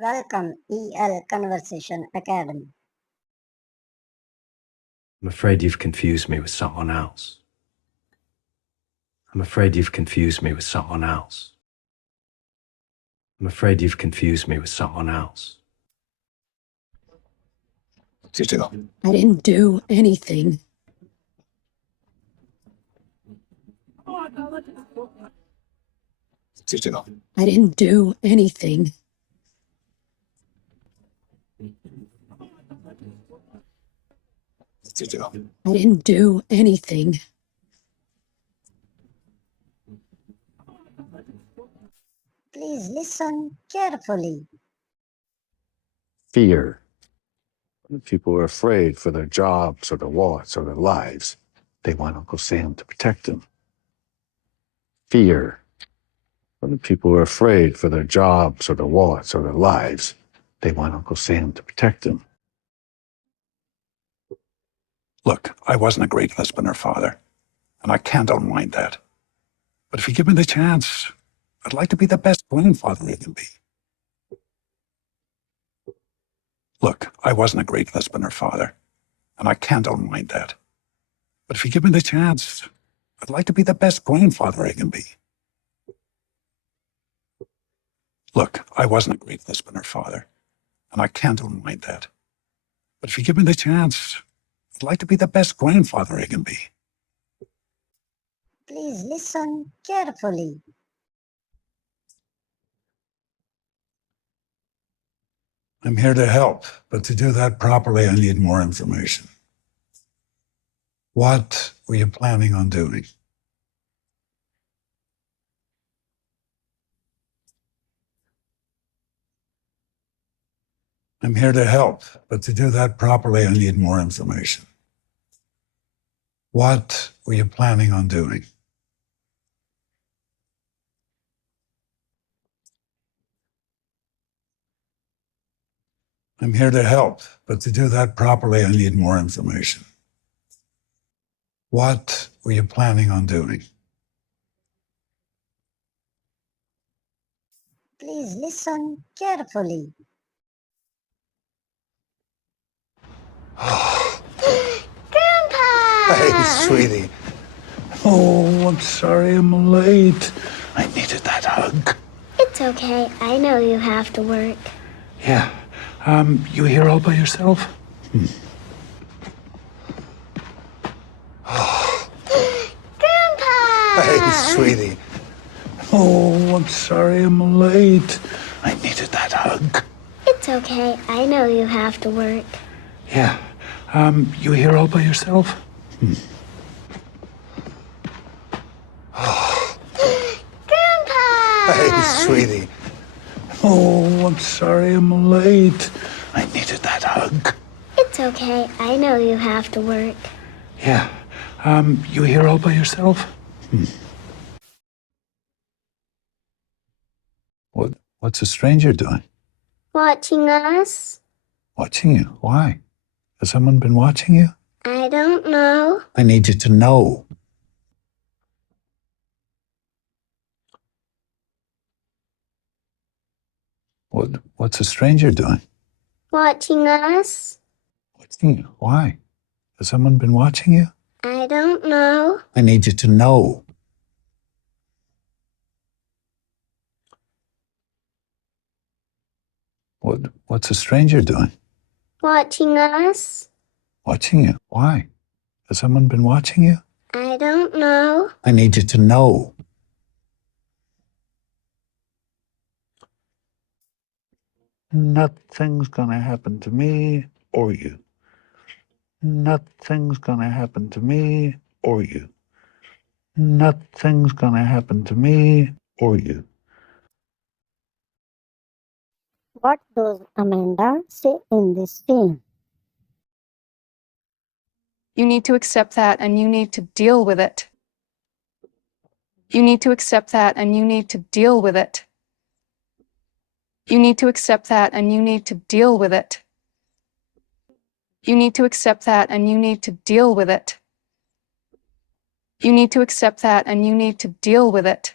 Welcome, EL Conversation Academy. I'm afraid you've confused me with someone else. I'm afraid you've confused me with someone else. I'm afraid you've confused me with someone else. What'd you do? I didn't do anything. What'd you do? I didn't do anything. What'd you do? I didn't do anything. Please listen carefully. Fear. People are afraid for their jobs or their wallets or their lives. They want Uncle Sam to protect them. Fear. People are afraid for their jobs or their wallets or their lives. They want Uncle Sam to protect them. Look, I wasn't a great husband or father, and I can't unwind that. But if you give me the chance, I'd like to be the best grandfather I can be. Look, I wasn't a great husband or father, and I can't unwind that. But if you give me the chance, I'd like to be the best grandfather I can be. Look, I wasn't a great husband or father, and I can't unwind that. But if you give me the chance, I'd like to be the best grandfather I can be. Please listen carefully. I'm here to help, but to do that properly, I need more information. What were you planning on doing? I'm here to help, but to do that properly, I need more information. What were you planning on doing? I'm here to help, but to do that properly, I need more information. What were you planning on doing? Please listen carefully. Grandpa! Hey, sweetie. Oh, I'm sorry I'm late. I needed that hug. It's okay. I know you have to work. Yeah. You here all by yourself? Grandpa! Hey, sweetie. Oh, I'm sorry I'm late. I needed that hug. It's okay. I know you have to work. Yeah. You here all by yourself? Grandpa! Hey, sweetie. Oh, I'm sorry I'm late. I needed that hug. It's okay. I know you have to work. Yeah. You here all by yourself? What's a stranger doing? Watching us? Watching you? Why? Has someone been watching you? I don't know. I need you to know. What's a stranger doing? Watching us? Watching you? Why? Has someone been watching you? I don't know. I need you to know. What's a stranger doing? Watching us? Watching you? Why? Has someone been watching you? I don't know. I need you to know. Nothing's gonna happen to me or you. Nothing's gonna happen to me or you. Nothing's gonna happen to me or you. What does Amanda say in this scene? You need to accept that and you need to deal with it. You need to accept that and you need to deal with it. You need to accept that and you need to deal with it. You need to accept that and you need to deal with it. You need to accept that and you need to deal with it.